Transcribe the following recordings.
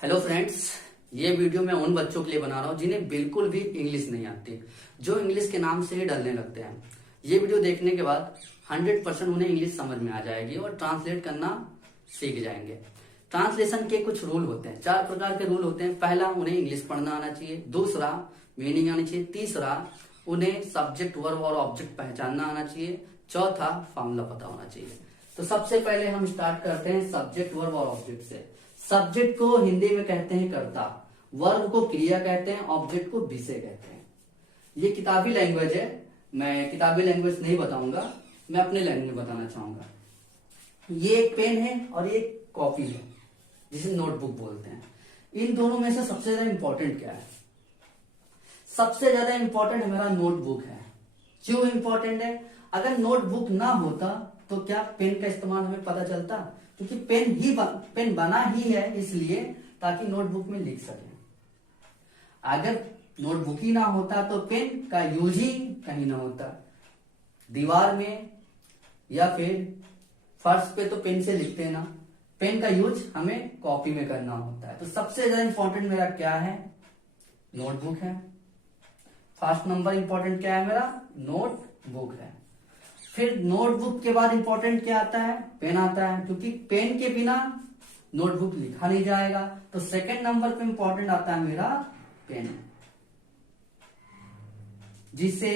Hello friends, ये video मैं उन बच्चों के लिए बना रहा हूँ जिन्हें बिल्कुल भी इंग्लिश नहीं आती, जो इंग्लिश के नाम से ही डरने लगते हैं। ये वीडियो देखने के बाद 100% उन्हें इंग्लिश समझ में आ जाएगी और ट्रांसलेट करना सीख जाएंगे। ट्रांसलेशन के कुछ रूल होते हैं, 4 प्रकार के रूल होते हैं। पहला, उन्हें इंग्लिश पढ़ना आना चाहिए। दूसरा, मीनिंग आनी चाहिए। तीसरा, उन्हें सब्जेक्ट, वर्ब और ऑब्जेक्ट पहचानना आना चाहिए। चौथा, फॉर्मूला पता होना चाहिए। तो सबसे पहले हम स्टार्ट करते हैं सब्जेक्ट, वर्ब और ऑब्जेक्ट से। सब्जेक्ट को हिंदी में कहते हैं कर्ता, वर्ब को क्रिया कहते हैं, ऑब्जेक्ट को विषय कहते हैं। ये किताबी लैंग्वेज है, मैं किताबी लैंग्वेज नहीं बताऊंगा, मैं अपने लैंग्वेज में बताना चाहूंगा। ये एक पेन है और ये एक कॉपी है जिसे नोटबुक बोलते हैं। इन दोनों में से सबसे ज्यादा इंपॉर्टेंट क्या है? सबसे ज्यादा इंपॉर्टेंट हमारा नोटबुक है। क्यों इंपॉर्टेंट है? अगर नोटबुक ना होता तो क्या पेन का इस्तेमाल हमें पता चलता? क्योंकि पेन बना ही है इसलिए ताकि नोटबुक में लिख सके। अगर नोटबुक ही ना होता तो पेन का यूज ही कहीं ना होता। दीवार में या फिर फर्श पे तो पेन से लिखते हैं ना, पेन का यूज हमें कॉपी में करना होता है। तो सबसे ज्यादा इंपॉर्टेंट मेरा क्या है? नोटबुक है। फर्स्ट नंबर इंपॉर्टेंट क्या है मेरा? नोटबुक है। फिर नोटबुक के बाद इंपॉर्टेंट क्या आता है? पेन आता है, क्योंकि पेन के बिना नोटबुक लिखा नहीं जाएगा। तो सेकंड नंबर पे इंपॉर्टेंट आता है मेरा पेन, जिसे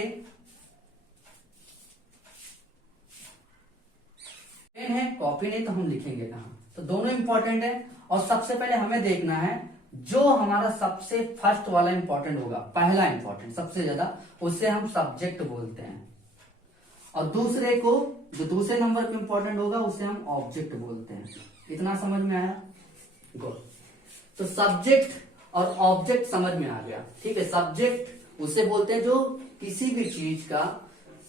पेन है, कॉपी नहीं तो हम लिखेंगे कहां? तो दोनों इंपॉर्टेंट है। और सबसे पहले हमें देखना है जो हमारा सबसे फर्स्ट वाला इंपॉर्टेंट होगा, पहला इंपॉर्टेंट सबसे ज्यादा, उसे हम सब्जेक्ट बोलते हैं। और दूसरे को, जो दूसरे नंबर पे इंपॉर्टेंट होगा, उसे हम ऑब्जेक्ट बोलते हैं। इतना समझ में आया? गुड। तो सब्जेक्ट और ऑब्जेक्ट समझ में आ गया, ठीक है। सब्जेक्ट उसे बोलते हैं जो किसी भी चीज का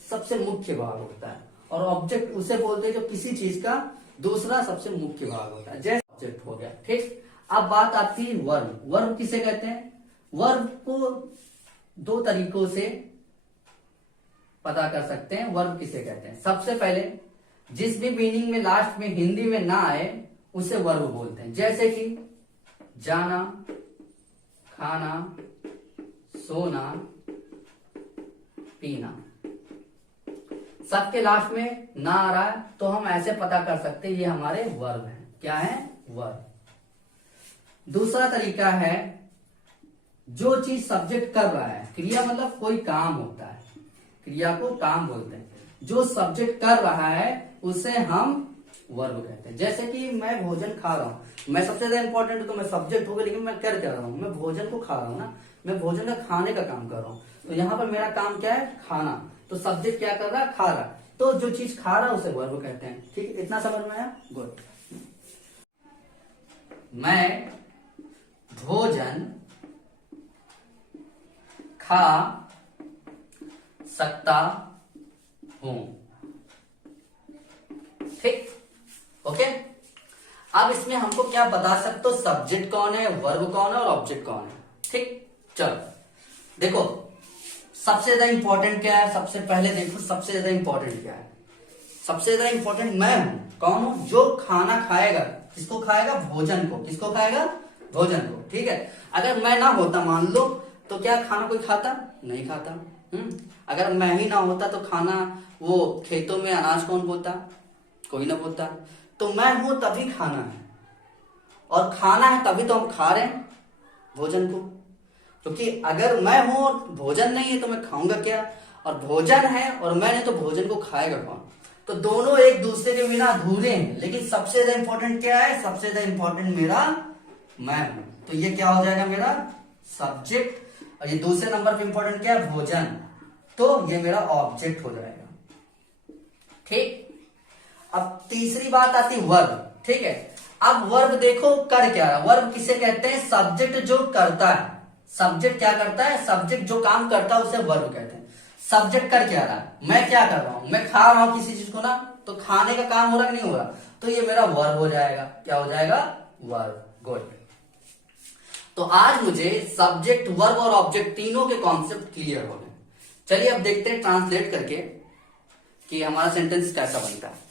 सबसे मुख्य भाग होता है, और ऑब्जेक्ट उसे बोलते हैं जो किसी चीज का दूसरा सबसे मुख्य भाग होता है, जैसे ऑब्जेक्ट हो गया, ठीक। अब बात आती है वर्ब। वर्ब किसे कहते हैं? वर्ब को 2 तरीकों से पता कर सकते हैं वर्ब किसे कहते हैं। सबसे पहले, जिस भी मीनिंग में लास्ट में हिंदी में ना आए उसे वर्ब बोलते हैं। जैसे कि जाना, खाना, सोना, पीना, सबके लास्ट में ना आ रहा है तो हम ऐसे पता कर सकते हैं ये हमारे वर्ब हैं। क्या है? वर्ब। दूसरा तरीका है, जो चीज सब्जेक्ट कर रहा है, क्रिया मतलब कोई काम होता है, क्रिया को काम बोलते हैं। जो सब्जेक्ट कर रहा है उसे हम वर्ब कहते हैं। जैसे कि मैं भोजन खा रहा हूं, मैं सबसे ज्यादा इंपॉर्टेंट तो मैं सब्जेक्ट हो गया, लेकिन मैं कर क्या रहा हूं? मैं भोजन को खा रहा हूं ना, मैं भोजन का खाने का काम कर रहा हूं। तो यहां पर मेरा काम क्या है? खाना। तो सब्जेक्ट क्या कर रहा है? खा रहा है। तो जो चीज खा रहा है उसे वर्ब कहते हैं, ठीक है। इतना समझ में आया? गुड। मैं भोजन खा सकता हूं, ठीक, ओके। अब इसमें हमको क्या बता सकते हो? सब्जेक्ट कौन है, वर्ब कौन है और ऑब्जेक्ट कौन है, ठीक। चलो देखो, सबसे ज्यादा इंपॉर्टेंट क्या है? सबसे पहले देखो सबसे ज्यादा इंपॉर्टेंट क्या है। सबसे ज्यादा इंपॉर्टेंट मैं हूं। कौन हूं? जो खाना खाएगा। किसको खाएगा? भोजन को। किसको खाएगा? भोजन को, ठीक है। अगर मैं ना होता, मान लो, तो क्या खाना कोई खाता? नहीं खाता। अगर मैं ही ना होता तो खाना, वो खेतों में अनाज कौन बोता? कोई ना बोता। तो मैं हूं तभी खाना है, और खाना है तभी तो हम खा रहे हैं भोजन को। क्योंकि अगर मैं हूं और भोजन नहीं है तो मैं खाऊंगा क्या? और भोजन है और मैं नहीं तो भोजन को खाएगा कौन? तो दोनों एक दूसरे के बिना अधूरे हैं। लेकिन सबसे ज्यादा इंपॉर्टेंट क्या है? सबसे ज्यादा इंपॉर्टेंट मेरा मैं हूं। तो ये क्या हो जाएगा? मेरा सब्जेक्ट। और ये दूसरे नंबर पे इंपॉर्टेंट क्या है? भोजन। तो ये मेरा ऑब्जेक्ट हो जाएगा, ठीक। अब तीसरी बात आती है वर्ब, ठीक है। अब वर्ब देखो कर क्या रहा है। वर्ब किसे कहते हैं? सब्जेक्ट जो करता है। सब्जेक्ट क्या करता है? सब्जेक्ट जो काम करता है उसे वर्ब कहते हैं। सब्जेक्ट कर क्या रहा है? मैं क्या कर रहा हूं? मैं खा रहा हूं किसी चीज को ना, तो खाने का काम हो रहा है कि नहीं हो रहा? तो ये मेरा वर्ब हो जाएगा। क्या हो जाएगा? वर्ब। गुड। तो आज मुझे सब्जेक्ट, वर्ब और ऑब्जेक्ट तीनों के कॉन्सेप्ट क्लियर हो गए। चलिए अब देखते हैं ट्रांसलेट करके कि हमारा सेंटेंस कैसा बनता है।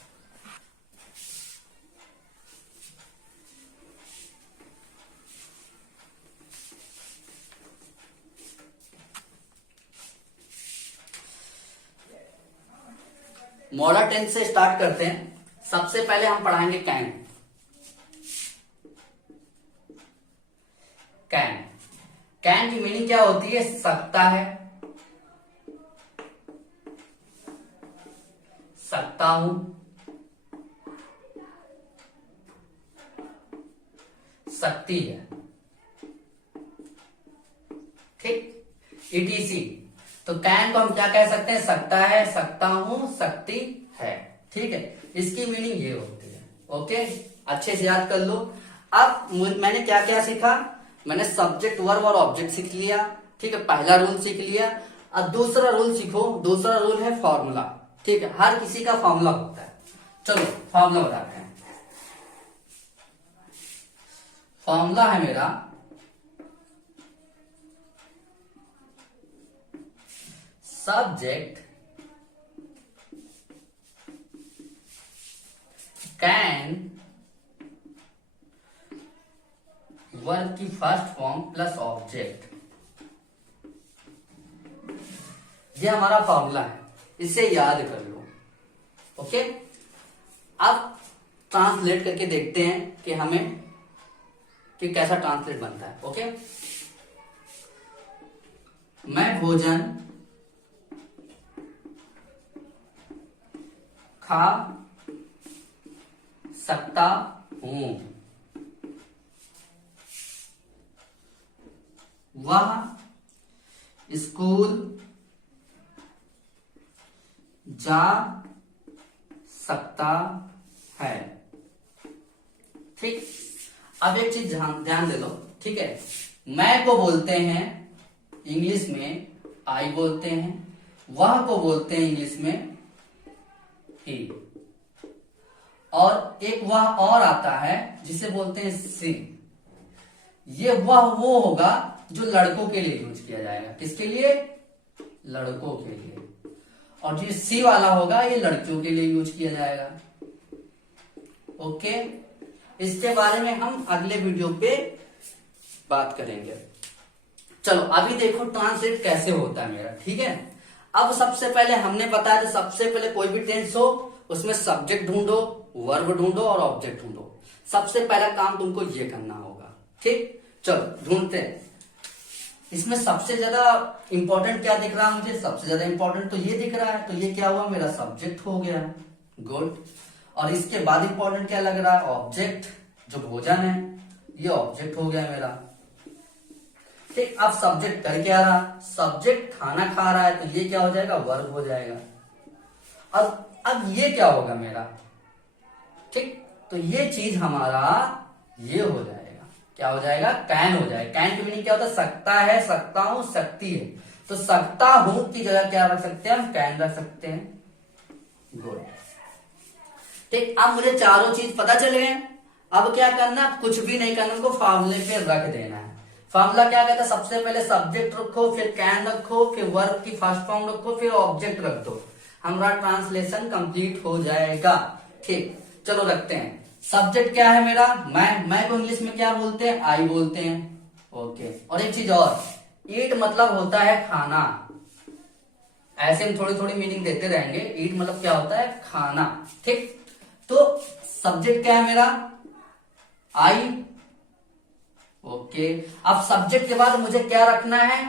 मॉडर्न टेंस से स्टार्ट करते हैं। सबसे पहले हम पढ़ाएंगे कैन। कैन कैन की मीनिंग क्या होती है? सकता है, सकता हूं, सकती है, ठीक, ETC। तो कैन को हम क्या कह सकते हैं? सकता है, सकता हूं, सकती है, ठीक है। इसकी मीनिंग ये होती है। ओके, अच्छे से याद कर लो। अब मैंने क्या क्या सीखा? मैंने सब्जेक्ट, वर्ब और ऑब्जेक्ट सीख लिया, ठीक है, पहला रूल सीख लिया। अब दूसरा रूल सीखो। दूसरा रूल है फॉर्मूला, ठीक है, हर किसी का फॉर्मूला होता है। चलो फॉर्मूला बताते हैं। फॉर्मूला है मेरा सब्जेक्ट कैन वर्ब की फर्स्ट फॉर्म प्लस ऑब्जेक्ट। ये हमारा फॉर्मूला है, इसे याद कर लो। ओके, अब ट्रांसलेट करके देखते हैं कि हमें कि कैसा ट्रांसलेट बनता है। ओके, मैं भोजन खा सकता हूं, वह स्कूल जा सकता है, ठीक। अब एक चीज ध्यान दे लो, ठीक है। मैं को बोलते हैं इंग्लिश में आई बोलते हैं, वह को बोलते हैं इंग्लिश में ही, और एक वह और आता है जिसे बोलते हैं सी। ये वह वो होगा जो लड़कों के लिए यूज किया जाएगा। किसके लिए? लड़कों के लिए। और जो सी वाला होगा ये लड़कियों के लिए यूज किया जाएगा। ओके, इसके बारे में हम अगले वीडियो पे बात करेंगे। चलो अभी देखो ट्रांसलेट कैसे होता है मेरा, ठीक है। अब सबसे पहले हमने बताया था, सबसे पहले कोई भी टेंस हो उसमें सब्जेक्ट ढूंढो, वर्ब ढूंढो और ऑब्जेक्ट ढूंढो। सबसे पहला काम तुमको ये करना होगा, ठीक। चलो ढूंढते हैं। इसमें सबसे ज्यादा इंपॉर्टेंट क्या दिख रहा है मुझे? सबसे ज्यादा इंपॉर्टेंट तो ये दिख रहा है, तो ये क्या हुआ? मेरा सब्जेक्ट हो गया, गुड। और इसके बाद इंपॉर्टेंट क्या लग रहा है? ऑब्जेक्ट, जो भोजन है ये ऑब्जेक्ट हो गया मेरा, ठीक। अब सब्जेक्ट कर क्या रहा? सब्जेक्ट खाना खा रहा है, तो ये क्या हो जाएगा? वर्ब हो जाएगा। अब ये क्या होगा मेरा? ठीक, तो ये चीज हमारा ये हो जाएगा, क्या हो जाएगा? कैन हो जाएगा। कैन की मीनिंग क्या होता है? सकता है, सकता हूं, सकती है। तो सकता हूं की जगह क्या रख सकते हैं हम? कैन रख सकते हैं, गुड, ठीक। अब मुझे चारों चीज पता चले गए। अब क्या करना? कुछ भी नहीं करना, उनको फॉर्मूले पे रख देना है। फॉर्मूला क्या कहता है? सबसे पहले सब्जेक्ट रखो, फिर कैन रखो, फिर वर्ब की फर्स्ट फॉर्म रखो, फिर ऑब्जेक्ट रख दो, हमारा ट्रांसलेशन कंप्लीट हो जाएगा, ठीक। चलो रखते हैं। सब्जेक्ट क्या है मेरा? मैं को इंग्लिश में क्या बोलते हैं? आई बोलते हैं, ओके। और एक चीज और, ईट मतलब होता है खाना। ऐसे हम थोड़ी थोड़ी मीनिंग देते रहेंगे। ईट मतलब क्या होता है? खाना, ठीक। तो सब्जेक्ट क्या है मेरा? आई, ओके। अब सब्जेक्ट के बाद मुझे क्या रखना है?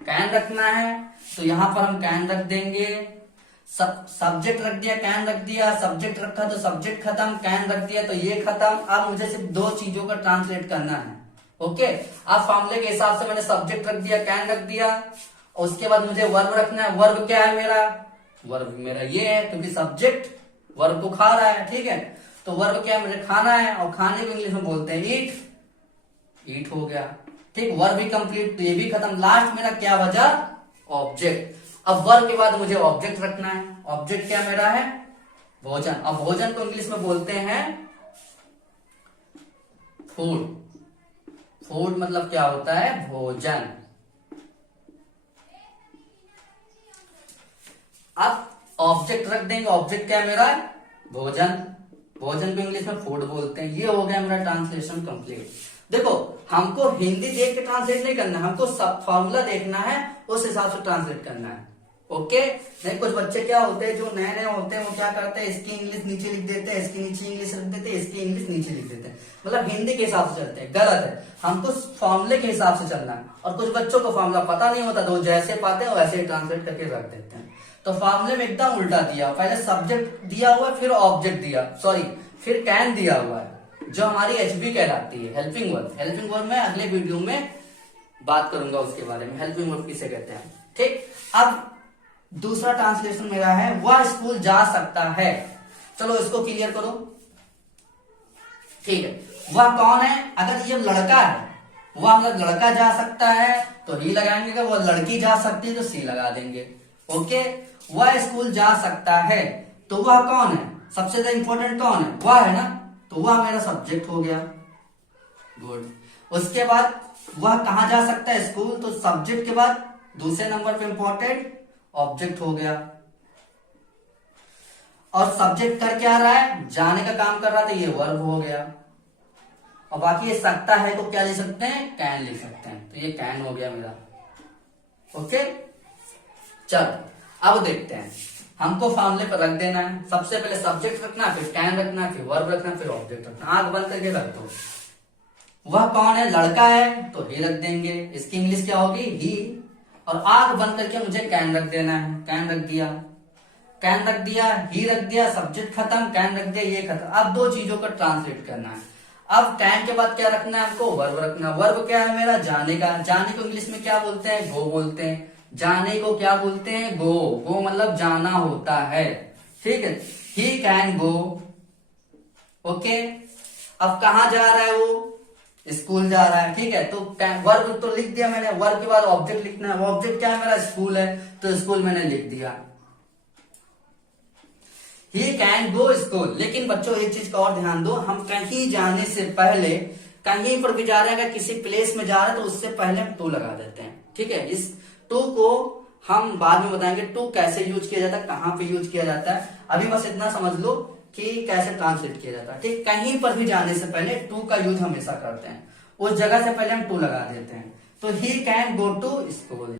कैन रखना है, तो यहां पर हम कैन रख देंगे। सब्जेक्ट रख दिया, कैन रख दिया, सब्जेक्ट रखा तो सब्जेक्ट खत्म, कैन रख दिया तो ये खत्म। अब मुझे सिर्फ दो चीजों का ट्रांसलेट करना है, ओके। अब फॉर्मूले के हिसाब से मैंने सब्जेक्ट रख दिया, कैन रख दिया, और उसके बाद मुझे वर्ब रखना है। वर्ब क्या है मेरा? वर्ब मेरा ये है, क्योंकि सब्जेक्ट वर्ब को खा रहा है, ठीक है। तो वर्ब क्या है? मुझे खाना है, और खाने को इंग्लिश में बोलते हैं ईट, ईट हो गया, ठीक। वर्ब भी कंप्लीट, तो ये भी खत्म। लास्ट मेरा क्या बचा? ऑब्जेक्ट। अब वर्ब के बाद मुझे ऑब्जेक्ट रखना है। ऑब्जेक्ट क्या मेरा है? भोजन। अब भोजन को इंग्लिश में बोलते हैं फूड। फूड मतलब क्या होता है? भोजन। अब ऑब्जेक्ट रख देंगे। ऑब्जेक्ट क्या है मेरा? भोजन। भोजन को इंग्लिश में फूड बोलते हैं। ये हो गया मेरा ट्रांसलेशन कंप्लीट। देखो, हमको हिंदी देख के ट्रांसलेट नहीं करना है, हमको सब फॉर्मूला देखना है, उस हिसाब से ट्रांसलेट करना है, ओके। नहीं, कुछ बच्चे क्या होते हैं जो नए नए होते हैं वो क्या करते हैं, इसकी इंग्लिश नीचे लिख देते हैं, इसकी नीचे इंग्लिश लिख देते हैं, इसकी इंग्लिश नीचे लिख देते हैं, मतलब हिंदी के हिसाब से चलते हैं। गलत है, हमको फॉर्मूले के हिसाब से चलना है। और कुछ बच्चों को फॉर्मूला पता नहीं होता तो वो जैसे पाते हैं वैसे ही ट्रांसलेट करके रख देते हैं। तो फॉर्मूले में एकदम उल्टा दिया, पहले सब्जेक्ट दिया हुआ है, फिर ऑब्जेक्ट दिया, सॉरी फिर कैन दिया हुआ है, जो हमारी एचबी कहलाती है, हेल्पिंग वर्ब। हेल्पिंग वर्ब में अगले वीडियो में बात करूंगा उसके बारे में, हेल्पिंग वर्ब किसे कहते हैं। ठीक, अब दूसरा ट्रांसलेशन मेरा है वह स्कूल जा सकता है। चलो इसको क्लियर करो। ठीक है, वह कौन है, अगर ये लड़का है, वह अगर लड़का जा सकता है तो ही लगाएंगे, वह लड़की जा सकती है तो सी लगा देंगे। ओके, वह स्कूल जा सकता है तो वह कौन है, सबसे ज्यादा इंपॉर्टेंट कौन है, वह है ना, तो वह मेरा सब्जेक्ट हो गया। गुड। उसके बाद वह कहां जा सकता है, स्कूल, तो सब्जेक्ट के बाद दूसरे नंबर पे इंपॉर्टेंट ऑब्जेक्ट हो गया। और सब्जेक्ट कर क्या रहा है, जाने का काम कर रहा था, ये वर्ब हो गया। और बाकी ये सकता है को क्या लिख सकते हैं, कैन लिख सकते हैं, तो ये कैन हो गया मेरा। ओके, चलो अब देखते हैं, हमको फॉर्मूले पर रख देना है। सबसे पहले सब्जेक्ट रखना, फिर कैन रखना, फिर वर्ब रखना, फिर ऑब्जेक्ट रखना। आंख बंद करके रख दो। वह कौन है, लड़का है तो ही रख देंगे, इसकी इंग्लिश क्या होगी, ही। और आंख बंद करके मुझे कैन रख देना है, कैन रख दिया, कैन रख दिया, ही रख दिया, सब्जेक्ट खत्म, कैन रख दिया, ये खत्म। अब दो चीजों को ट्रांसलेट करना है। अब कैन के बाद क्या रखना है हमको, वर्ब रखना। वर्ब क्या है मेरा, जाने का। जाने को इंग्लिश में क्या बोलते हैं, गो बोलते हैं। जाने को क्या बोलते हैं, गो। गो मतलब जाना होता है। ठीक है, ही कैन गो। ओके, अब कहां जा रहा है वो, स्कूल जा रहा है। ठीक है, तो वर्ब तो लिख दिया मैंने, वर्ब के बाद ऑब्जेक्ट लिखना है। ऑब्जेक्ट क्या है मेरा, स्कूल है, तो स्कूल मैंने लिख दिया। ही कैन गो स्कूल। लेकिन बच्चों एक चीज का और ध्यान दो, हम कहीं जाने से पहले, कहीं पर भी जा रहे हैं, अगर किसी प्लेस में जा रहे हैं तो उससे पहले हम टू लगा देते हैं। ठीक है, इस टू को हम बाद में बताएंगे टू कैसे यूज किया जाता है, कहां पे यूज किया जाता है। अभी बस इतना समझ लो कि कैसे ट्रांसलेट किया जाता है। ठीक, कहीं पर भी जाने से पहले टू का यूज हमेशा करते हैं, उस जगह से पहले हम टू लगा देते हैं। तो he can go to school.